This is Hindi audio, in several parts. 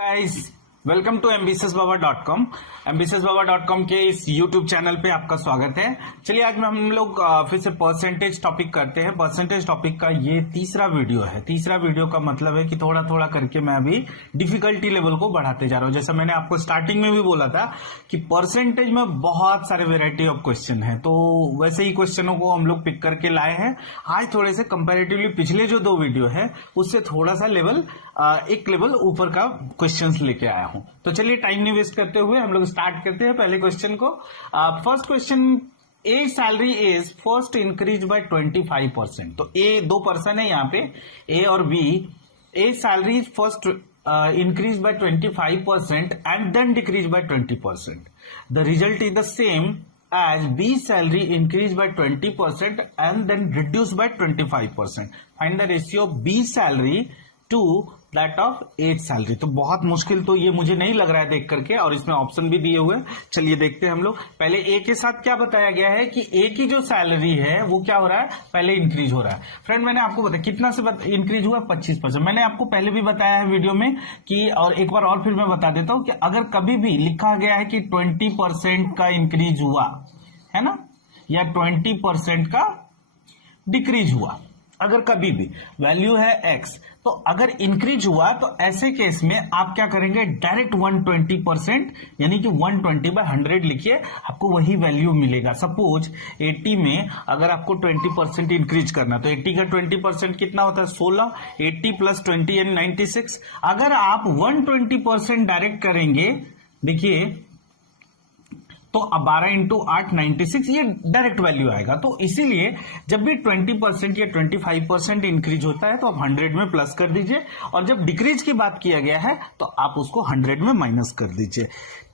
Guys, welcome to ambitiousbaba.com। ambitiousbaba.com के इस YouTube चैनल पे आपका स्वागत है। चलिए आज में हम लोग फिर से परसेंटेज टॉपिक करते हैं। परसेंटेज टॉपिक का ये तीसरा वीडियो है। तीसरा वीडियो का मतलब है कि थोड़ा थोड़ा करके मैं अभी डिफिकल्टी लेवल को बढ़ाते जा रहा हूँ। जैसा मैंने आपको स्टार्टिंग में भी बोला था कि परसेंटेज में बहुत सारे वेराइटी ऑफ क्वेश्चन है, तो वैसे ही क्वेश्चनों को हम लोग पिक करके लाए हैं। आज थोड़े से कंपेरेटिवली पिछले जो दो वीडियो है उससे थोड़ा सा लेवल एक लेवल ऊपर का क्वेश्चंस लेके आया हूं। तो चलिए टाइम नहीं वेस्ट करते हुए हम लोग स्टार्ट करते हैं पहले क्वेश्चन को। First question, A salary is first increase by 25%। तो ए दो पर्सन है यहाँ पे, ए और B. A salary is first increase by 25% and then decrease by 20%। The result is the same as B salary increased by 20% and then reduced by 25%. Find the ratio of B salary to that of A salary। तो बहुत मुश्किल तो ये मुझे नहीं लग रहा है देख करके, और इसमें ऑप्शन भी दिए हुए। चलिए देखते हैं हम लोग। पहले A के साथ क्या बताया गया है कि A की जो सैलरी है वो क्या हो रहा है, पहले इंक्रीज हो रहा है। फ्रेंड मैंने आपको बताया कितना से इंक्रीज हुआ, 25%। मैंने आपको पहले भी बताया है वीडियो में कि, और एक बार और फिर मैं बता देता हूं कि अगर कभी भी लिखा गया है कि 20% का इंक्रीज हुआ है ना, या 20% का डिक्रीज हुआ, अगर कभी भी वैल्यू है x, तो अगर इंक्रीज हुआ तो ऐसे केस में आप क्या करेंगे, डायरेक्ट 120% यानी कि 120/100 लिखिए, आपको वही वैल्यू मिलेगा। सपोज 80 में अगर आपको 20% इंक्रीज करना, तो 80 का 20% कितना होता है, 16। 80 + 20 यानी 96। अगर आप 120% डायरेक्ट करेंगे, देखिए तो 12 × 8 96, ये डायरेक्ट वैल्यू आएगा। तो इसीलिए जब भी 20% या 25% इंक्रीज होता है तो आप 100 में प्लस कर दीजिए, और जब डिक्रीज की बात किया गया है तो आप उसको 100 में माइनस कर दीजिए।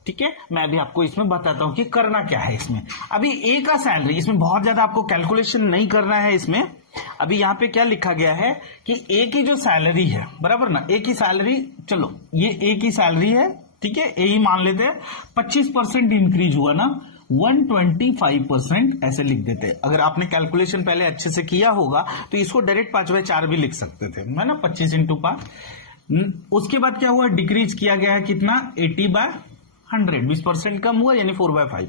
ठीक है, मैं अभी आपको इसमें बताता हूं कि करना क्या है इसमें। अभी ए का सैलरी, इसमें बहुत ज्यादा आपको कैलकुलेशन नहीं करना है इसमें। अभी यहां पे क्या लिखा गया है कि ए की जो सैलरी है, बराबर ना, ए की सैलरी, चलो ये ए की सैलरी है, ठीक है, यही मान लेते हैं। 25% इंक्रीज हुआ ना, 125% ऐसे लिख देते हैं। अगर आपने कैलकुलेशन पहले अच्छे से किया होगा तो इसको डायरेक्ट 5/4 भी लिख सकते थे, है ना, 25 × 5। उसके बाद क्या हुआ, डिक्रीज किया गया है कितना, 80/100, 20% कम हुआ यानी 4/5।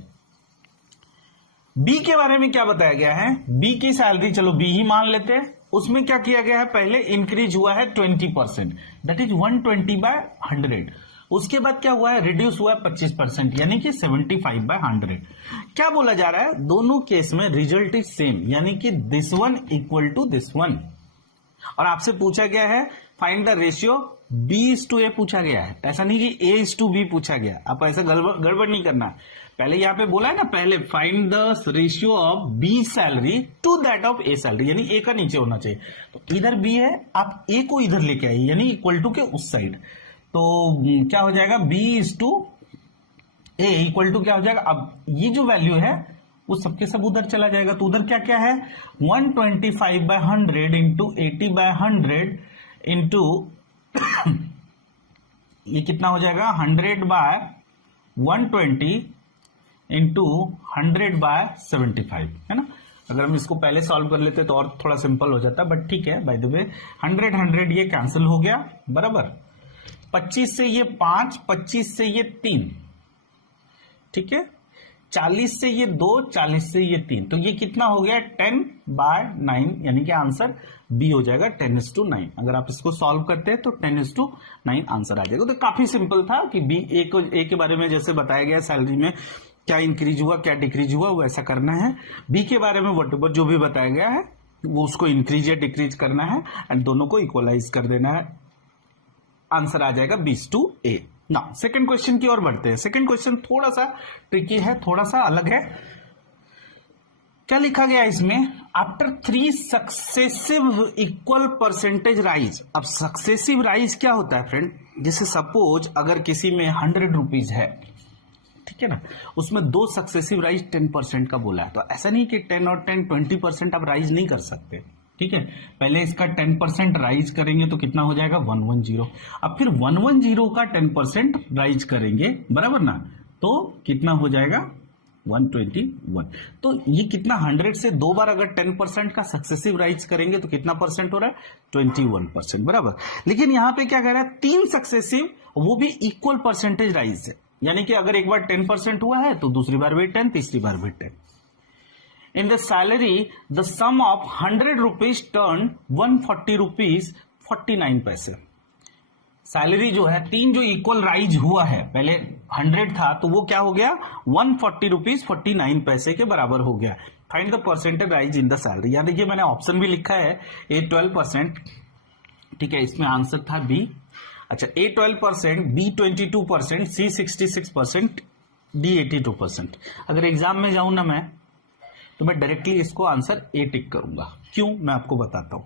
बी के बारे में क्या बताया गया है, बी की सैलरी, चलो बी ही मान लेते हैं। उसमें क्या किया गया है, पहले इंक्रीज हुआ है 20%, दैट इज 120/100। उसके बाद क्या हुआ है, रिड्यूस हुआ है 25% यानी कि 75/100। क्या बोला जा रहा है, दोनों केस में रिजल्ट इज सेम, यानी कि this one equal to this one. और आपसे पूछा गया है फाइंड द रेशियो B/A पूछा गया है, ऐसा नहीं कि A/B पूछा गया। आप ऐसा गड़बड़ नहीं करना। पहले यहां पे बोला है ना, पहले find the ratio of B salary to that of A salary, यानी A का नीचे होना चाहिए। तो इधर B है, आप A को इधर लेके आइए, यानी इक्वल टू के उस साइड। तो क्या हो जाएगा, B/A इक्वल टू क्या हो जाएगा, अब ये जो वैल्यू है वो सबके सब उधर चला जाएगा। तो उधर क्या क्या है, 125/100 इंटू 80/100 इंटू ये कितना हो जाएगा, 100/120 इंटू 100/75, है ना। अगर हम इसको पहले सॉल्व कर लेते तो और थोड़ा सिंपल हो जाता, बट ठीक है। बाय द वे 100 ये कैंसिल हो गया, बराबर। 25 से ये 5, 25 से ये 3, ठीक है। 40 से ये 2, 40 से ये 3, तो ये कितना हो गया, 10/9, यानी कि आंसर बी हो जाएगा 10:9। अगर आप इसको सॉल्व करते हैं तो 10:9 आंसर आ जाएगा। तो काफी सिंपल था कि बी, ए के बारे में जैसे बताया गया सैलरी में क्या इंक्रीज हुआ क्या डिक्रीज हुआ वैसा करना है। बी के बारे में वट जो भी बताया गया है वो उसको इंक्रीज या डिक्रीज करना है, एंड दोनों को इक्वलाइज कर देना है। आंसर आ जाएगा B/A। ना सेकंड क्वेश्चन की ओर बढ़ते हैं। सेकंड क्वेश्चन थोड़ा सा ट्रिकी है, थोड़ा सा अलग है। क्या लिखा गया इसमें, after 3 successive equal percentage rise. अब सक्सेसिव राइज क्या होता है फ्रेंड, जैसे सपोज अगर किसी में 100 रुपीज है, ठीक है ना, उसमें 2 सक्सेसिव राइज 10% का बोला है। तो ऐसा नहीं कि 10 और 10 20% आप राइज नहीं कर सकते, ठीक है। पहले इसका 10% राइज करेंगे तो कितना हो जाएगा, 110। अब फिर 110 का 10% राइज करेंगे, बराबर ना, तो कितना हो जाएगा, 121। तो ये कितना 100 से दो बार अगर 10% का सक्सेसिव राइज करेंगे तो कितना परसेंट हो रहा है? 21%, बराबर। लेकिन यहां पे क्या कह रहा है? 3 सक्सेसिव, वो भी इक्वल परसेंटेज राइज है, यानी कि अगर एक बार 10% हुआ है तो दूसरी बार भी 10, तीसरी बार भी 10। In the salary the sum of 100 rupees turn 140 rupees 49 पैसे। सैलरी जो है 3 जो इक्वल राइज हुआ है, पहले 100 था तो वो क्या हो गया? 140 रुपीज 49 पैसे के बराबर हो गया। Find the percentage rise in the salary. यानी देखिए मैंने ऑप्शन भी लिखा है, ए 12%, ठीक है, इसमें आंसर था बी। अच्छा, ए 12%, बी 22%, सी 66%, डी 82%। अगर एग्जाम में जाऊं ना मैं, तो मैं डायरेक्टली इसको आंसर ए टिक करूंगा। क्यों? मैं आपको बताता हूं।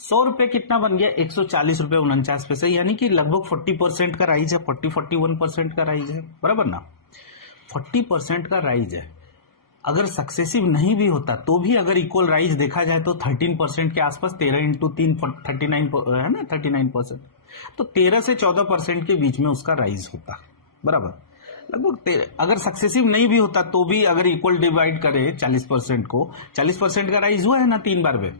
100 रुपए कितना बन गया? 140 रुपए 49 पैसे, यानी कि लगभग 40% का राइज है, 41% का राइज है, बराबर ना? 40% का राइज है। अगर सक्सेसिव नहीं भी होता तो भी अगर इक्वल राइज देखा जाए तो 13% के आसपास, 13 इंटू 3 39 है ना, 39%। तो 13 से 14% के बीच में उसका राइज होता, बराबर। लगभग अगर सक्सेसिव नहीं भी होता तो भी अगर इक्वल डिवाइड करे 40% को, 40% का राइज हुआ है ना 3 बार में,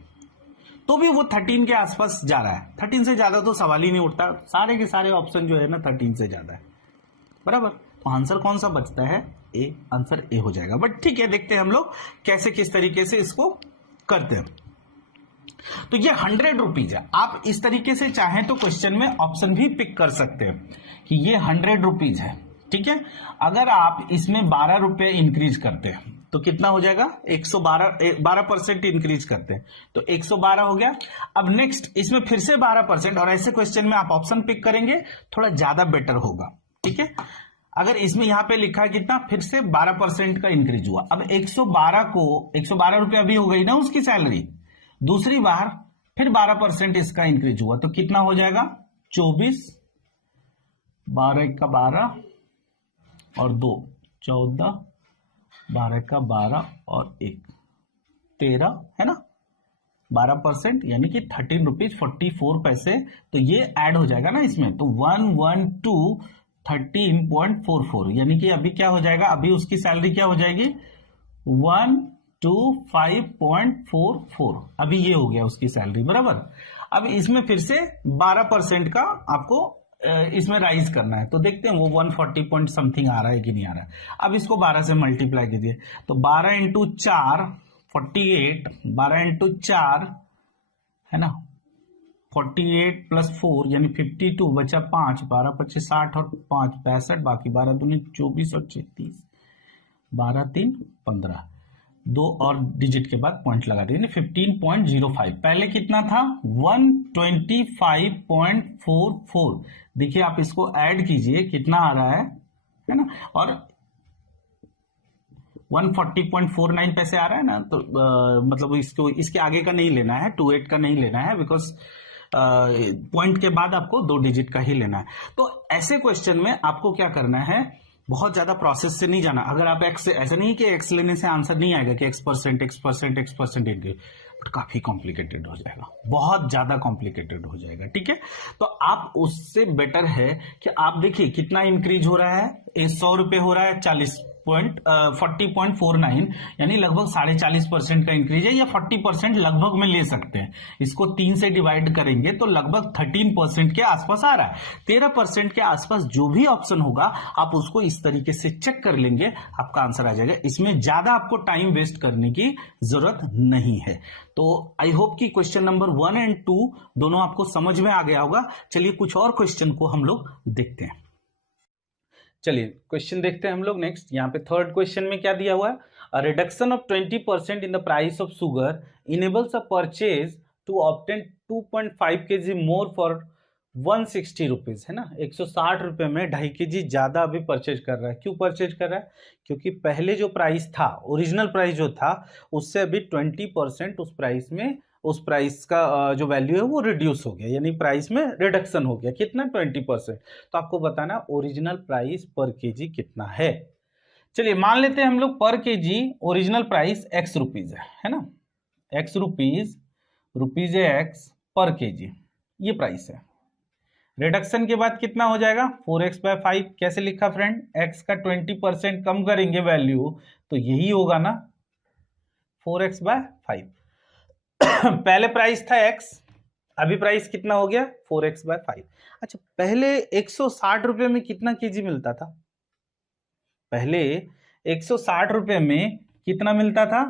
तो भी वो 13 के आसपास जा रहा है। 13 से ज्यादा तो सवाल ही नहीं उठता, सारे के सारे ऑप्शन जो है ना 13 से ज्यादा है, बराबर। तो आंसर कौन सा बचता है? ए, आंसर ए हो जाएगा। बट ठीक है, देखते हैं हम लोग कैसे किस तरीके से इसको करते हैं। तो ये 100 रुपीज है। आप इस तरीके से चाहें तो क्वेश्चन में ऑप्शन भी पिक कर सकते हैं कि ये 100 रुपीज है, ठीक है। अगर आप इसमें 12 रुपए इंक्रीज करते हैं तो कितना हो जाएगा? 12% इंक्रीज करते हैं तो 112 हो गया। अब नेक्स्ट इसमें फिर से 12%, और ऐसे क्वेश्चन में आप ऑप्शन पिक करेंगे थोड़ा ज्यादा बेटर होगा, ठीक है। अगर इसमें यहां पे लिखा है कितना, फिर से 12% का इंक्रीज हुआ। अब 112 को 112 रुपये अभी हो गई ना उसकी सैलरी, दूसरी बार फिर 12% इसका इंक्रीज हुआ तो कितना हो जाएगा? 24, 12 का 12 और 2 14, 12 का 12 और 1 13, है ना, 12% यानी कि 13 रुपीज 44 पैसे। तो ये ऐड हो जाएगा ना इसमें, तो 112 13.44, यानी कि अभी क्या हो जाएगा? अभी उसकी सैलरी क्या हो जाएगी? 125.44। अभी ये हो गया उसकी सैलरी, बराबर। अब इसमें फिर से 12% का आपको इसमें राइज करना है, तो देखते हैं वो 140 पॉइंट समथिंग आ रहा है कि नहीं आ रहा है। अब इसको 12 से मल्टीप्लाई कीजिए, तो 12 इंटू 4 48, 12 इंटू 4 है ना 48 प्लस 4 यानी 52, बचा 5, 12 25 60 और 5 65, बाकी 12 दूनी 24 और 36, 12 3 15, 2 और डिजिट के बाद पॉइंट लगा दिए 15.05। पहले कितना था? 125.44। देखिए आप इसको ऐड कीजिए कितना आ रहा है ना, और 140.49 पैसे आ रहा है ना, तो मतलब इसको इसके आगे का नहीं लेना है, 28 का नहीं लेना है, बिकॉज पॉइंट के बाद आपको 2 डिजिट का ही लेना है। तो ऐसे क्वेश्चन में आपको क्या करना है, बहुत ज्यादा प्रोसेस से नहीं जाना। अगर आप एक्स, ऐसा नहीं कि एक्स लेने से आंसर नहीं आएगा कि x% इंक्रीज, बट काफी कॉम्प्लिकेटेड हो जाएगा, बहुत ज्यादा कॉम्प्लिकेटेड हो जाएगा, ठीक है। तो आप उससे बेटर है कि आप देखिए कितना इंक्रीज हो रहा है, 100 रुपए हो रहा है 40.49, यानी लगभग 40.5% का इंक्रीज है, या 40% लगभग में ले सकते हैं। इसको 3 से डिवाइड करेंगे तो लगभग 13% के आसपास आ रहा है। 13% के आसपास जो भी ऑप्शन होगा आप उसको इस तरीके से चेक कर लेंगे, आपका आंसर आ जाएगा। इसमें ज्यादा आपको टाइम वेस्ट करने की जरूरत नहीं है। तो आई होप कि क्वेश्चन नंबर 1 एंड 2 दोनों आपको समझ में आ गया होगा। चलिए कुछ और क्वेश्चन को हम लोग देखते हैं। चलिए क्वेश्चन देखते हैं हम लोग नेक्स्ट। यहाँ पे थर्ड क्वेश्चन में क्या दिया हुआ है, a reduction of 20% in the price of sugar enables a purchase to obtain 2.5 kg more for 160 rupees, है ना। 160 रुपए में 2.5 kg ज्यादा अभी परचेज कर रहा है। क्यों परचेज कर रहा है? क्योंकि पहले जो प्राइस था, ओरिजिनल प्राइस जो था, उससे अभी 20% उस प्राइस में, उस प्राइस का जो वैल्यू है वो रिड्यूस हो गया, यानी प्राइस में रिडक्शन हो गया। कितना? 20%। तो आपको बताना ओरिजिनल प्राइस पर केजी कितना है। चलिए मान लेते हैं हम लोग पर KG original price x rupees है ना, x रुपीज, रुपीज है x पर केजी, ये प्राइस है। रिडक्शन के बाद कितना हो जाएगा 4x/5। कैसे लिखा फ्रेंड, x का 20% कम करेंगे वैल्यू तो यही होगा ना 4x/5। पहले प्राइस था x, अभी प्राइस कितना हो गया 4x/5। अच्छा, पहले 160 रुपए में कितना केजी मिलता था? पहले 160 रुपए में कितना मिलता था?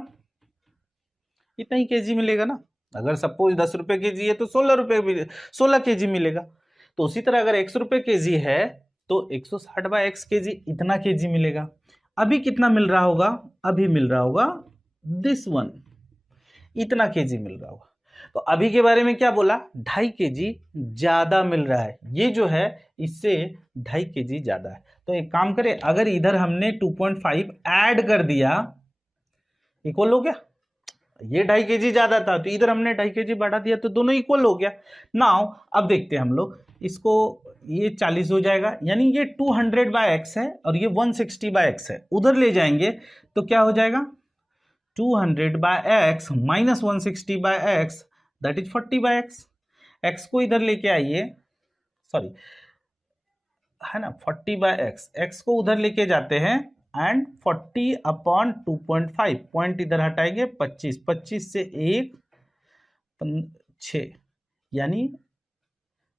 इतना ही केजी मिलेगा ना। अगर सपोज 10 रुपए केजी है तो 16 केजी मिलेगा। तो उसी तरह अगर 100 रुपए केजी है तो 160/x केजी इतना केजी मिलेगा। अभी कितना मिल रहा होगा? अभी मिल रहा होगा दिस वन, इतना केजी मिल रहा होगा। तो अभी के बारे में क्या बोला? 2.5 केजी ज्यादा मिल रहा है। ये जो है इससे 2.5 केजी ज्यादा है। तो एक काम करें, अगर इधर हमने 2.5 ऐड कर दिया, इक्वल हो गया। ये 2.5 केजी ज्यादा था तो इधर हमने 2.5 केजी बढ़ा दिया तो दोनों इक्वल हो गया। नाउ अब देखते हैं हम लोग इसको, ये 40 हो जाएगा, यानी ये 200/x है और ये 160/x है। उधर ले जाएंगे तो क्या हो जाएगा 200/x minus 160/x that is 40/x। x को इधर लेके आइए, सॉरी है ना 40/x, x को उधर लेके जाते हैं एंड 40/2.5, पॉइंट इधर हटाएंगे 25, 25 से 1 6 यानी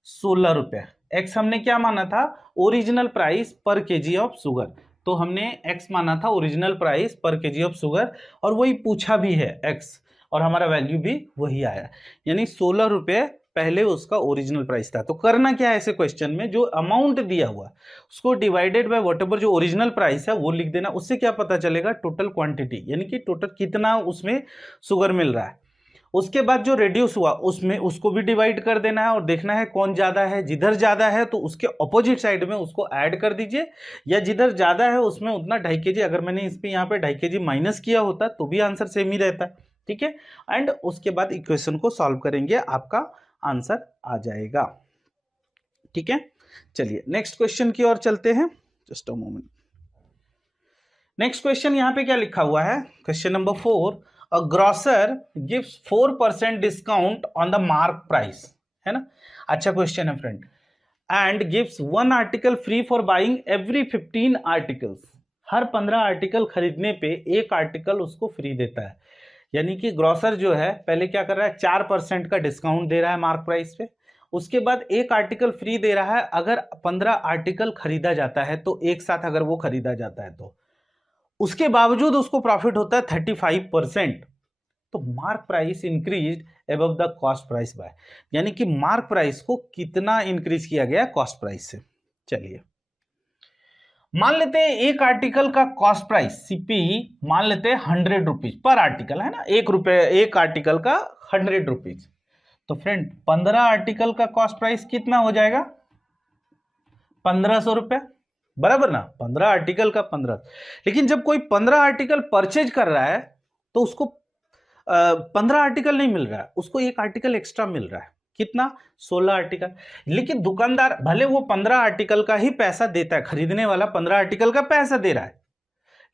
16 रुपए। x हमने क्या माना था? ओरिजिनल प्राइस पर केजी ऑफ शुगर। तो हमने x माना था ओरिजिनल प्राइस पर केजी ऑफ शुगर और वही पूछा भी है x, और हमारा वैल्यू भी वही आया, यानी 16 रुपए पहले उसका ओरिजिनल प्राइस था। तो करना क्या है ऐसे क्वेश्चन में, जो अमाउंट दिया हुआ उसको डिवाइडेड बाय व्हाटएवर जो ओरिजिनल प्राइस है वो लिख देना। उससे क्या पता चलेगा? टोटल क्वांटिटी, यानी कि टोटल कितना उसमें शुगर मिल रहा है। उसके बाद जो रिड्यूस हुआ उसमें उसको भी डिवाइड कर देना है और देखना है कौन ज्यादा है। जिधर ज्यादा है तो उसके ऑपोजिट साइड में उसको ऐड कर दीजिए, या जिधर ज्यादा है उसमें उतना 2.5 केजी। अगर मैंने इस पे यहाँ पे 2.5 केजी माइनस किया होता तो भी आंसर सेम ही रहता है। ठीक है, एंड उसके बाद इक्वेशन को सॉल्व करेंगे, आपका आंसर आ जाएगा। ठीक है, चलिए नेक्स्ट क्वेश्चन की ओर चलते हैं। Just a moment. Next question यहाँ पे क्या लिखा हुआ है? Question number 4, a grocer gives 4% discount on the mark price, है ना। अच्छा क्वेश्चन है friend, and gives 1 article free for buying every 15 articles। Her 15 article खरीदने पे एक आर्टिकल उसको फ्री देता है। यानी कि ग्रोसर जो है पहले क्या कर रहा है, 4% का डिस्काउंट दे रहा है मार्क प्राइस पे, उसके बाद एक आर्टिकल फ्री दे रहा है अगर 15 आर्टिकल खरीदा जाता है, तो एक साथ अगर वो खरीदा जाता है तो उसके बावजूद उसको प्रॉफिट होता है 35%। तो mark price increase above the cost price by, यानी कि मार्क प्राइस को कितना इंक्रीज किया गया कॉस्ट प्राइस से। चलिए मान लेते हैं एक आर्टिकल का कॉस्ट प्राइस सीपी मान लेते हैं 100 रुपीज पर आर्टिकल, है ना। एक आर्टिकल का 100 रुपीज। तो फ्रेंड 15 आर्टिकल का कॉस्ट प्राइस कितना हो जाएगा? 1500 रुपए, बराबर ना। 15 आर्टिकल का 15। लेकिन जब कोई 15 आर्टिकल परचेज कर रहा है तो उसको 15 आर्टिकल नहीं मिल रहा है, उसको एक आर्टिकल एक्स्ट्रा मिल रहा है। कितना? 16 आर्टिकल। लेकिन दुकानदार भले वो 15 आर्टिकल का ही पैसा देता है, खरीदने वाला 15 आर्टिकल का पैसा दे रहा है,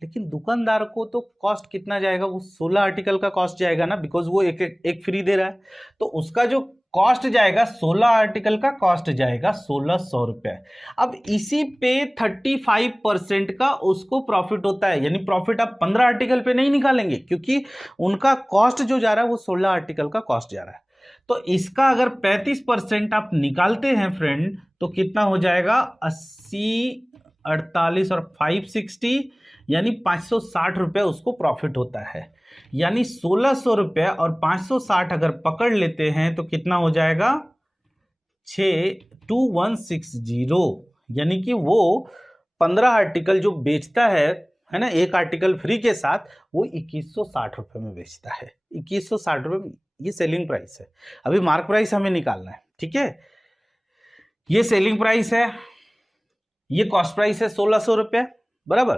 लेकिन दुकानदार को तो कॉस्ट कितना जाएगा? वो 16 आर्टिकल का कॉस्ट जाएगा ना, बिकॉज वो एक फ्री दे रहा है। तो उसका जो कॉस्ट जाएगा 16 आर्टिकल का कॉस्ट जाएगा 1600 रुपए। अब इसी पे 35% का उसको प्रॉफिट होता है, यानी प्रॉफिट आप 15 आर्टिकल पे नहीं निकालेंगे क्योंकि उनका कॉस्ट जो जा रहा है वो 16 आर्टिकल का कॉस्ट जा रहा है। तो इसका अगर 35% आप निकालते हैं फ्रेंड तो कितना हो जाएगा? 80, 48 और 560, यानी 560 रुपए उसको प्रॉफिट होता है। यानी 1600 रुपए और 560 अगर पकड़ लेते हैं तो कितना हो जाएगा? 62160, यानी कि वो 15 आर्टिकल जो बेचता है ना, एक आर्टिकल फ्री के साथ, वो 2160 रुपए में बेचता है। 2160 रुपए में ये सेलिंग प्राइस है। अभी मार्क प्राइस हमें निकालना है, ठीक है। ये सेलिंग प्राइस है, ये कॉस्ट प्राइस है 1600 रुपए, बराबर।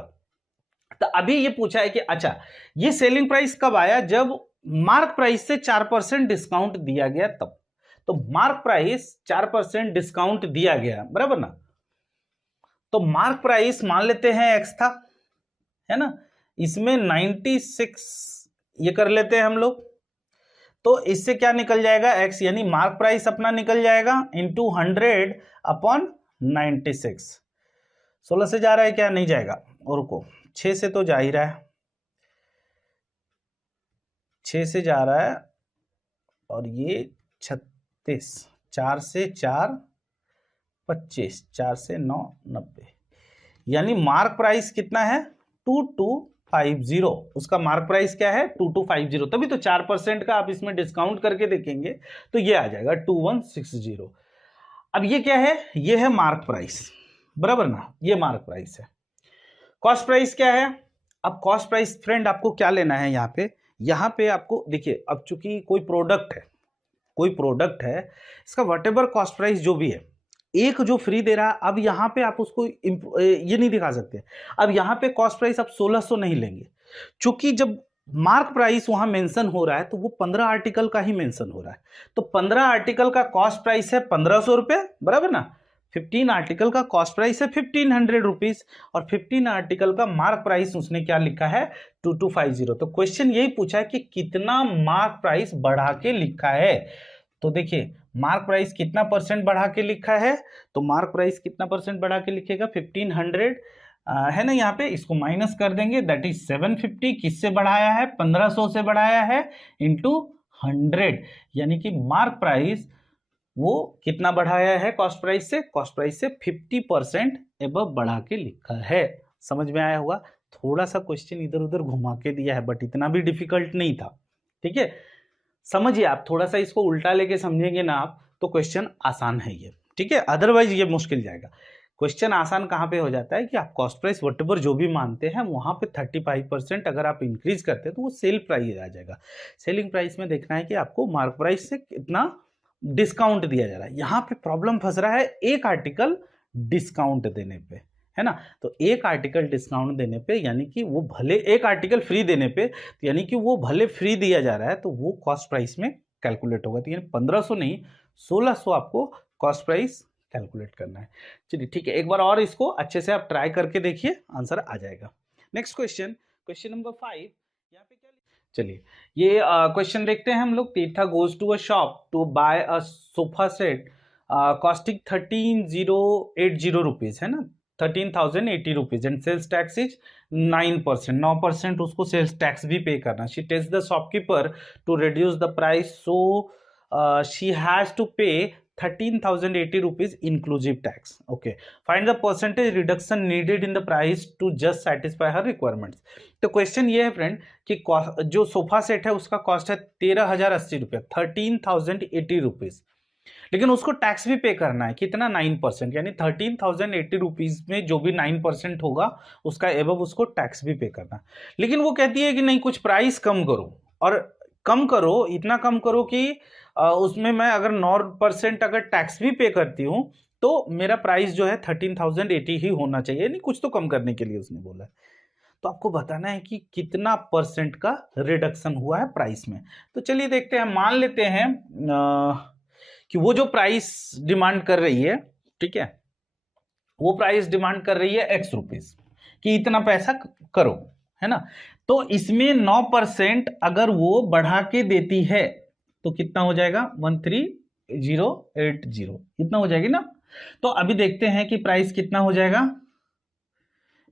तो अभी ये पूछा है कि अच्छा ये सेलिंग प्राइस कब आया? जब मार्क प्राइस से 4% डिस्काउंट दिया गया तब। तो मार्क प्राइस 4% डिस्काउंट दिया गया, बराबर ना। तो मार्क प्राइस मान लेते हैं x था, है ना। इसमें 96 ये कर लेते हैं हम लोग, तो इससे क्या निकल जाएगा x, यानी मार्क प्राइस अपना निकल जाएगा इंटू 100 अपॉन 96। 16 से जा रहा है क्या? नहीं जाएगा, और रुको 6 से तो जा ही रहा है, 6 से जा रहा है, और ये 36, 4 से 4 25, 4 से 9 90, यानी मार्क प्राइस कितना है? 2250। उसका मार्क प्राइस क्या है? 2250। तभी तो 4% का आप इसमें डिस्काउंट करके देखेंगे तो ये आ जाएगा 2160। अब ये क्या है? ये है मार्क प्राइस, बराबर ना, ये मार्क प्राइस है। कॉस्ट प्राइस क्या है? अब कॉस्ट प्राइस फ्रेंड आपको क्या लेना है यहाँ पे आपको देखिए, अब चूंकि कोई प्रोडक्ट है, इसका व्हाटएवर कॉस्ट प्राइस जो भी है, एक जो फ्री दे रहा है, अब यहाँ पे आप उसको ये नहीं दिखा सकते। अब यहाँ पे कॉस्ट प्राइस आप 1600 नहीं लेंगे, चूंकि जब मार्क प्राइस वहां मेंशन हो रहा है तो वो 15 आर्टिकल का ही मेंशन हो रहा है, तो 15 आर्टिकल का कॉस्ट प्राइस है 1500 रुपए, बराबर ना। 15 आर्टिकल का कॉस्ट प्राइस है 1500 रुपीज, और 15 आर्टिकल का मार्क प्राइस उसने क्या लिखा है? 2250। तो क्वेश्चन यही पूछा है कि कितना मार्क प्राइस बढ़ा के लिखा है। तो देखिए मार्क प्राइस कितना परसेंट बढ़ा के लिखा है, तो मार्क प्राइस कितना परसेंट बढ़ा के लिखेगा? 1500 है ना, यहाँ पे इसको माइनस कर देंगे, दैट इज 750। किससे बढ़ाया है? 1500 से बढ़ाया है, इंटू 100, यानी कि मार्क प्राइस वो कितना बढ़ाया है कॉस्ट प्राइस से? कॉस्ट प्राइस से 50% एबव बढ़ा के लिखा है। समझ में आया होगा? थोड़ा सा क्वेश्चन इधर उधर घुमा के दिया है, बट इतना भी डिफिकल्ट नहीं था, ठीक है। समझिए, आप थोड़ा सा इसको उल्टा लेके समझेंगे ना आप, तो क्वेश्चन आसान है ये, ठीक है, अदरवाइज ये मुश्किल जाएगा। क्वेश्चन आसान कहाँ पे हो जाता है कि आप कॉस्ट प्राइस वटेवर जो भी मानते हैं वहां पे 35% अगर आप इंक्रीज करते हैं तो वो सेल प्राइस आ जाएगा। सेलिंग प्राइस में देखना है कि आपको मार्क प्राइस से कितना डिस्काउंट दिया जा रहा है। यहाँ पे प्रॉब्लम फंस रहा है एक आर्टिकल डिस्काउंट देने पे, है ना। तो एक आर्टिकल डिस्काउंट देने पे, यानी कि वो भले एक आर्टिकल फ्री देने पे, यानी कि वो भले फ्री दिया जा रहा है तो वो कॉस्ट प्राइस में कैलकुलेट होगा। तो यानी 1500 नहीं 1600 आपको कॉस्ट प्राइस कैलकुलेट करना है। चलिए ठीक है, एक बार और इसको अच्छे से आप ट्राई करके देखिए, आंसर आ जाएगा। नेक्स्ट क्वेश्चन, क्वेश्चन नंबर 5, यहाँ पे क्या, चलिए ये क्वेश्चन देखते हैं हम लोग। Tirtha goes to a shop to buy a sofa set costing 13080 rupees, है ना, 13080 rupees, and sales tax is 9%, 9% उसको सेल्स टैक्स भी पे करना। She tells the shopkeeper to reduce the price, so she has to pay 13080 rupees inclusive tax. Okay, find the percentage reduction needed in the price to just satisfy her requirements. तो क्वेश्चन ये है फ्रेंड कि जो सोफा सेट है उसका कॉस्ट है 13080 रुपये, 13080 रुपीज, लेकिन उसको टैक्स भी पे करना है कितना? 9%, यानी 13080 रुपीज में जो भी 9% होगा उसका एबव उसको टैक्स भी पे करना। लेकिन वो कहती है कि नहीं, कुछ प्राइस कम करो, और कम करो, इतना कम करो कि उसमें मैं अगर 9% अगर टैक्स भी पे करती हूं तो मेरा प्राइस जो है 13080 ही होना चाहिए, नहीं कुछ तो कम करने के लिए उसने बोला है। तो आपको बताना है कि कितना परसेंट का रिडक्शन हुआ है प्राइस में। तो चलिए देखते हैं, मान लेते हैं कि वो जो प्राइस डिमांड कर रही है, ठीक है, वो प्राइस डिमांड कर रही है एक्स रुपीज कि इतना पैसा करो, है ना। तो इसमें 9% अगर वो बढ़ा के देती है तो कितना हो जाएगा? 13080, इतना हो जाएगी ना। तो अभी देखते हैं कि प्राइस कितना हो जाएगा,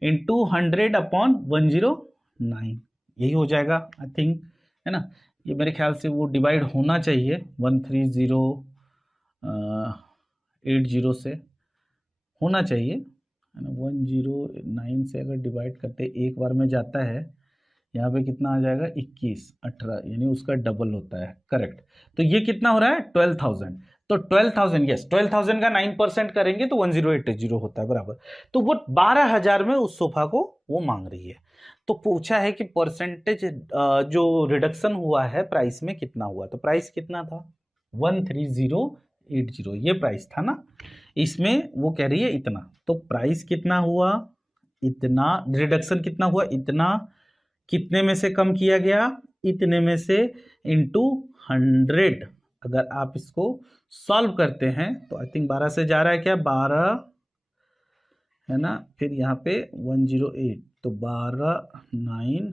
इंटू 100 अपॉन 109, यही हो जाएगा आई थिंक, है ना। ये मेरे ख्याल से वो डिवाइड होना चाहिए 13080 से, होना चाहिए, है ना। 109 से अगर डिवाइड करते एक बार में जाता है, यहाँ पे कितना आ जाएगा? 21 18, यानी उसका डबल होता है, करेक्ट। तो ये कितना हो रहा है? 12000। तो 12000, यस, 12000 का 9% करेंगे तो 10880 होता है, बराबर। तो वो 12000 में उस सोफा को वो मांग रही है। तो पूछा है कि परसेंटेज जो रिडक्शन हुआ है प्राइस में कितना हुआ। तो प्राइस कितना था? 13080, ये प्राइस था ना, इसमें वो कह रही है इतना। तो प्राइस कितना हुआ? इतना। रिडक्शन कितना हुआ? इतना। कितने में से कम किया गया? इतने में से, इंटू 100। अगर आप इसको सॉल्व करते हैं तो आई थिंक 12 से जा रहा है क्या? 12, है ना, फिर यहाँ पे 108, तो 12 9,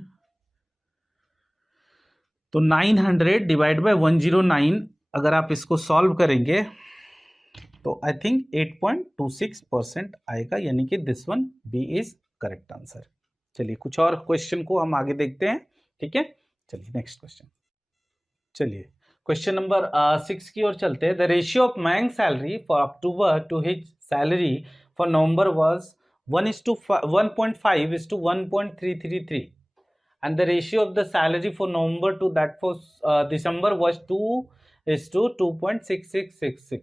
तो 900 डिवाइड बाय 109 अगर आप इसको सॉल्व करेंगे तो आई थिंक 8.26% आएगा, यानी कि this one B is correct answer. चलिए कुछ और क्वेश्चन को हम आगे देखते हैं, ठीक है। चलिए नेक्स्ट क्वेश्चन, चलिए क्वेश्चन नंबर 6 की ओर चलते हैं। The ratio of Mang's salary for October to his salary for November was 1:1.5:1.333 and the ratio of the salary for November to that for December was 2:2.6666.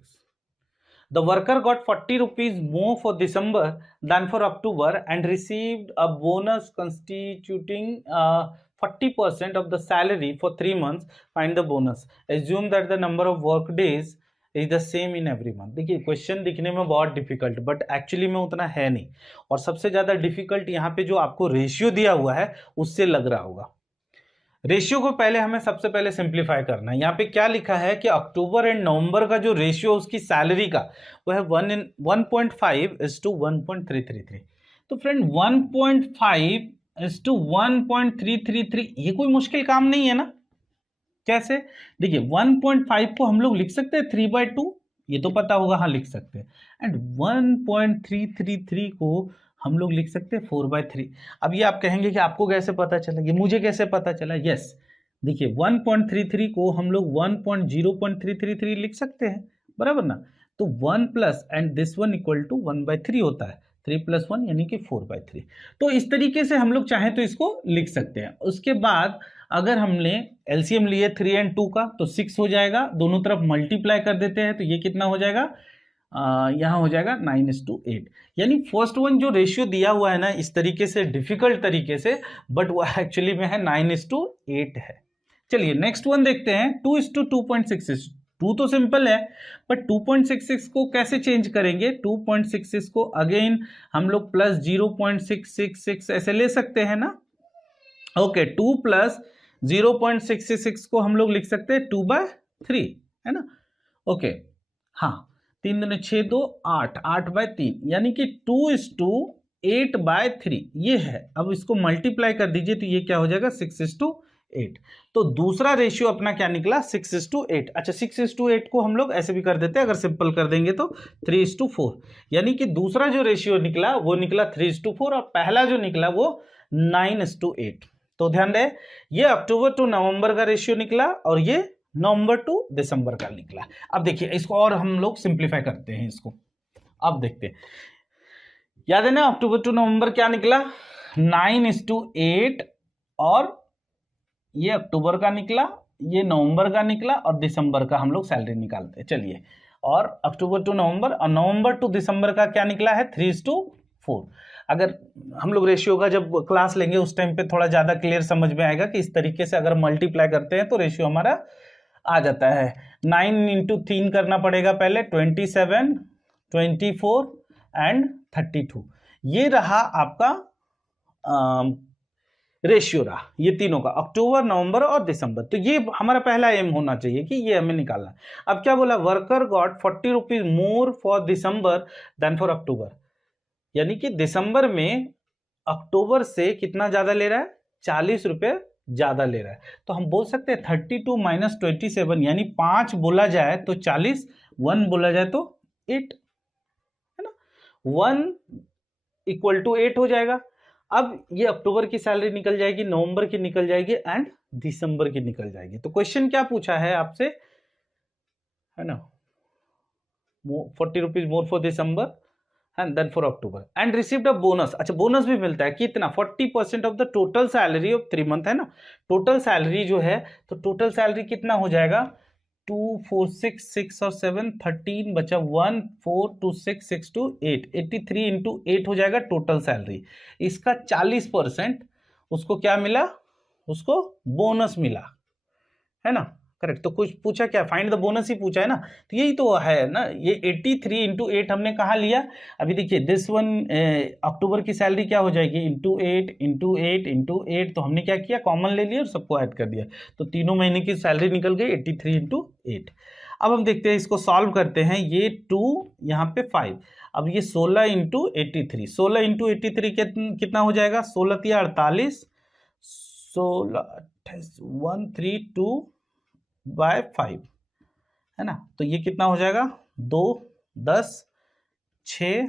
The worker got 40 rupees more for December than for October and received a bonus constituting 40% of the salary for 3 months. Find the bonus. Assume that the number of work days is the same in every month. देखिए क्वेश्चन दिखने में बहुत डिफिकल्ट, बट एक्चुअली में उतना है नहीं, और सबसे ज्यादा डिफिकल्ट यहाँ पे जो आपको रेशियो दिया हुआ है उससे लग रहा होगा। रेशियो को पहले हमें सबसे पहले सिंप्लीफाई करना है। यहाँ पे क्या लिखा है कि अक्टूबर एंड नवंबर का जो रेशियो उसकी सैलरी का वो है 1.5:1.333। तो फ्रेंड 1.5:1.333 ये कोई मुश्किल काम नहीं है ना। कैसे? देखिए 1.5 को हम लोग लिख सकते हैं 3/2, ये तो पता होगा, हाँ लिख सकते हैं। एंड 1.333 को हम लोग लिख सकते हैं 4/3। अब ये आप कहेंगे कि आपको कैसे पता चला, ये मुझे कैसे पता चला? यस, देखिए 1.33 को हम लोग 1.0.333 लिख सकते हैं, बराबर ना। तो 1 plus and this one equal to 1/3 होता है, 3 + 1 यानी कि 4/3। तो इस तरीके से हम लोग चाहें तो इसको लिख सकते हैं। उसके बाद अगर हमने एलसीएम लिए 3 और 2 का तो 6 हो जाएगा, दोनों तरफ मल्टीप्लाई कर देते हैं तो ये कितना हो जाएगा, यहाँ हो जाएगा 9:8। यानी फर्स्ट वन जो रेशियो दिया हुआ है ना इस तरीके से डिफिकल्ट तरीके से, बट वो एक्चुअली में है 9:8 है। चलिए नेक्स्ट वन देखते हैं, 2:2.66। 2 तो सिंपल है, बट 2.66 को कैसे चेंज करेंगे? 2.66 को अगेन हम लोग प्लस 0.666 ऐसे ले सकते हैं ना। ओके, 2 + 0.666 को हम लोग लिख सकते हैं 2/3, है ना। ओके, हाँ, 3 दूनी 6, 2 8, 8/3 यानी कि 2:8/3 ये है। अब इसको मल्टीप्लाई कर दीजिए तो ये क्या हो जाएगा, 6:8। तो दूसरा रेशियो अपना क्या निकला, 6:8। अच्छा, 6:8 को हम लोग ऐसे भी कर देते हैं, अगर सिंपल कर देंगे तो 3:4, यानी कि दूसरा जो रेशियो निकला वो निकला 3:4 और पहला जो निकला वो 9:8। तो ध्यान रहे, ये अक्टूबर टू नवंबर का रेशियो निकला और ये नवंबर टू दिसंबर का निकला। अब देखिए इसको और हम लोग सिंप्लीफाई करते हैं इसको। अब देखते हैं, याद है ना अक्टूबर टू नवंबर क्या निकला, 9:8, और ये अक्टूबर का निकला, ये नवंबर का निकला और दिसंबर का हम लोग सैलरी निकालते हैं। चलिए, और अक्टूबर टू नवंबर और नवंबर टू दिसंबर का क्या निकला है, 3:4। अगर हम लोग रेशियो का जब क्लास लेंगे उस टाइम पे थोड़ा ज्यादा क्लियर समझ में आएगा कि इस तरीके से अगर मल्टीप्लाई करते हैं तो रेशियो हमारा आ जाता है। 9 × 3 करना पड़ेगा पहले, 27, 24 एंड 32। ये रहा आपका रेशियो रहा, ये तीनों का, अक्टूबर, नवंबर और दिसंबर। तो ये हमारा पहला एम होना चाहिए कि ये हमें निकालना। अब क्या बोला, worker got 40 rupees more for December than for October, यानी कि दिसंबर में अक्टूबर से कितना ज्यादा ले रहा है, 40 रुपए ज्यादा ले रहा है। तो हम बोल सकते हैं 32 - 27, यानी 5 बोला जाए तो 40, 1 बोला जाए तो 8, है ना। 1 = 8 हो जाएगा। अब ये अक्टूबर की सैलरी निकल जाएगी, नवंबर की निकल जाएगी एंड दिसंबर की निकल जाएगी। तो क्वेश्चन क्या पूछा है आपसे, है ना, 40 rupees more for December and then for October and received a bonus। अच्छा, बोनस भी मिलता है, कितना, 40% of the total salary of 3 month, है ना। टोटल सैलरी जो है, तो टोटल सैलरी कितना हो जाएगा, 2 4 6 6 और 7 13 बचा 1 4 2 6 6 2 8, 83 × 8 हो जाएगा टोटल सैलरी। इसका 40% उसको क्या मिला, उसको बोनस मिला, है ना, करेक्ट। तो कुछ पूछा क्या, फाइंड द बोनस ही पूछा है ना, तो यही तो है ना। ये 83 × 8 हमने कहा लिया। अभी देखिए दिस वन अक्टूबर की सैलरी क्या हो जाएगी, × 8 × 8 × 8, तो हमने क्या किया, कॉमन ले लिया और सबको ऐड कर दिया, तो तीनों महीने की सैलरी निकल गई 83 × 8। अब हम देखते हैं, इसको सॉल्व करते हैं। ये 2 यहाँ पे 5, अब ये 16 × 83, 16 × 83 कितना हो जाएगा, 16 × 48, 16 132/5 है ना। तो ये कितना हो जाएगा 2, 10, 6,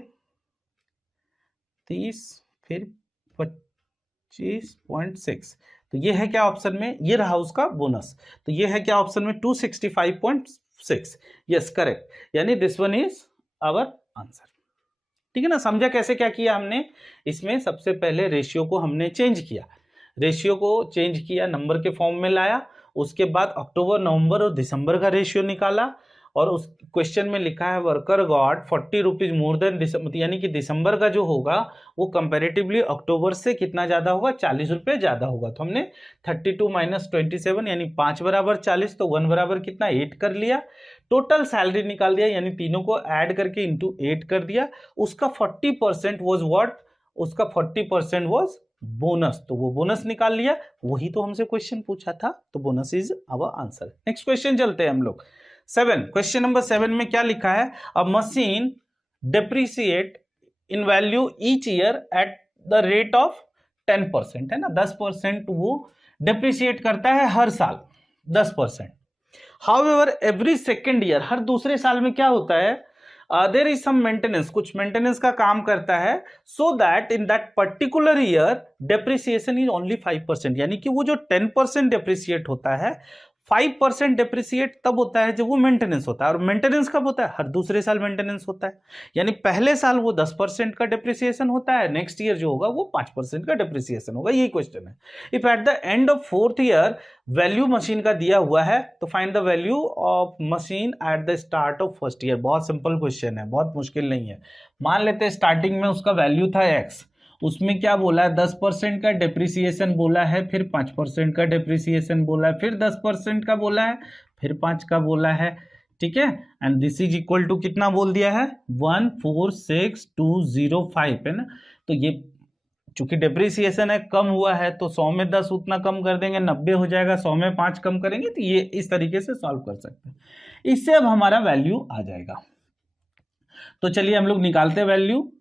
30, फिर 25.6। तो ये है क्या ऑप्शन में, ये रहा उसका बोनस। तो ये है क्या ऑप्शन में 265.6। यस करेक्ट, यानी this one is our answer. ठीक है ना, समझा कैसे क्या किया हमने। इसमें सबसे पहले रेशियो को हमने चेंज किया, रेशियो को चेंज किया, नंबर के फॉर्म में लाया। उसके बाद अक्टूबर, नवंबर और दिसंबर का रेशियो निकाला, और उस क्वेश्चन में लिखा है worker got 40 rupees more than December, यानी कि दिसंबर का जो होगा वो कंपैरेटिवली अक्टूबर से कितना ज्यादा होगा, 40 रुपए ज्यादा होगा। तो हमने 32 - 27 यानी 5 बराबर 40, तो 1 बराबर कितना 8 कर लिया। टोटल सैलरी निकाल दिया, यानी तीनों को ऐड करके इंटू 8 कर दिया। उसका 40% वॉज व्हाट, उसका 40% वॉज बोनस, तो वो बोनस निकाल लिया। वही तो हमसे क्वेश्चन पूछा था, तो bonus is our answer. Next question चलते हैं हम लोग 7। क्वेश्चन नंबर 7 में क्या लिखा है, अ machine depreciate in value each year at the rate of 10%, है ना, 10% वो डेप्रिसिएट करता है हर साल 10%। हाउएवर एवरी सेकेंड ईयर, हर दूसरे साल में क्या होता है, देयर इज सम मेंटेनेंस, कुछ मेंटेनेंस का काम करता है, so that in that particular year depreciation is only 5%, यानी कि वो जो 10% डेप्रिसिएट होता है, 5% डेप्रिसिएट तब होता है जब वो मेंटेनेंस होता है। और मेंटेनेंस कब होता है, हर दूसरे साल मेंटेनेंस होता है, यानी पहले साल वो 10% का डेप्रिसिएशन होता है, नेक्स्ट ईयर जो होगा वो 5% का डेप्रिसिएशन होगा। यही क्वेश्चन है। If at the end of 4th year value machine का दिया हुआ है, तो find the value of machine at the start of 1st year. बहुत सिंपल क्वेश्चन है, बहुत मुश्किल नहीं है। मान लेते हैं स्टार्टिंग में उसका वैल्यू था x, उसमें क्या बोला है 10% का डेप्रिसिएशन बोला है, फिर 5% का डेप्रिसिएशन बोला है, फिर 10% का बोला है, फिर 5 का बोला है। ठीक है, and this is equal to कितना बोल दिया है 146,205, है ना। तो ये चूंकि डेप्रिसिएशन है, कम हुआ है, तो 100 में 10 उतना कम कर देंगे, 90 हो जाएगा, 100 में 5 कम करेंगे, तो ये इस तरीके से सॉल्व कर सकते हैं। इससे अब हमारा वैल्यू आ जाएगा। तो चलिए हम लोग निकालते हैं वैल्यू।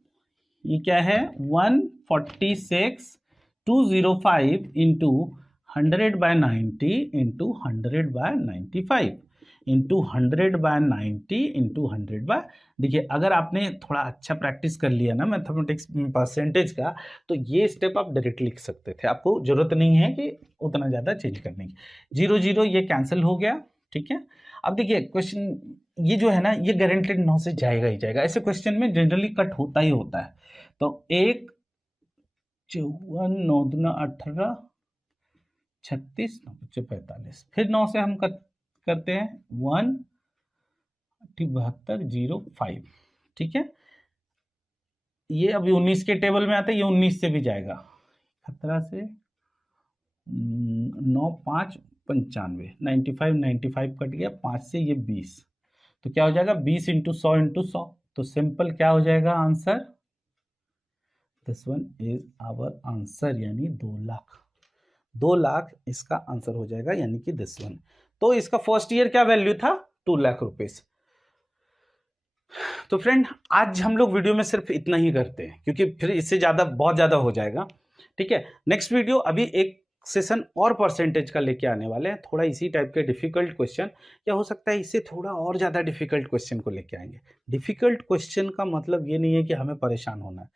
ये क्या है 146,205 इंटू 100/90 इंटू 100/95 इंटू 100/90 इंटू 100 देखिए, अगर आपने थोड़ा अच्छा प्रैक्टिस कर लिया ना मैथमेटिक्स परसेंटेज का, तो ये स्टेप आप डायरेक्ट लिख सकते थे, आपको जरूरत नहीं है कि उतना ज़्यादा चेंज करने की। 0 0 ये कैंसिल हो गया। ठीक है, अब देखिए क्वेश्चन ये जो है ना, ये गारंटेड 9 से जाएगा ही जाएगा। ऐसे क्वेश्चन में जनरली कट होता ही होता है। तो 1 54 9 दूना 18 36 9 45, फिर 9 से हम करते हैं 1 72 05। ठीक है, ये अभी 19 के टेबल में आता है, ये 19 से भी जाएगा, 17 से 9 5 95 95 95 कट गया, 5 से ये 20, तो क्या हो जाएगा 20 इंटू 100 इंटू 100। तो सिंपल क्या हो जाएगा answer, this one is our answer, यानी 2 लाख। 2 लाख इसका आंसर हो जाएगा, यानी कि दिस वन। तो इसका फर्स्ट ईयर क्या वैल्यू था 2 लाख रुपीज। तो फ्रेंड आज हम लोग वीडियो में सिर्फ इतना ही करते हैं, क्योंकि फिर इससे ज्यादा बहुत ज्यादा हो जाएगा। ठीक है, नेक्स्ट वीडियो अभी एक सेशन और परसेंटेज का लेके आने वाले हैं, थोड़ा इसी टाइप के डिफिकल्ट क्वेश्चन, या हो सकता है इससे थोड़ा और ज़्यादा डिफिकल्ट क्वेश्चन को लेके आएंगे। डिफिकल्ट क्वेश्चन का मतलब ये नहीं है कि हमें परेशान होना है,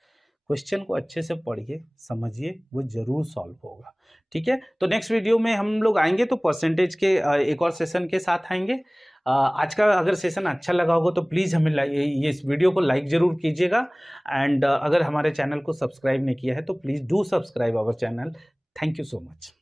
क्वेश्चन को अच्छे से पढ़िए, समझिए, वो जरूर सॉल्व होगा। ठीक है, तो नेक्स्ट वीडियो में हम लोग आएंगे तो परसेंटेज के एक और सेशन के साथ आएंगे। आज का अगर सेशन अच्छा लगा होगा तो प्लीज़ हमें ये इस वीडियो को लाइक ज़रूर कीजिएगा, एंड अगर हमारे चैनल को सब्सक्राइब नहीं किया है तो please do subscribe our channel. Thank you so much.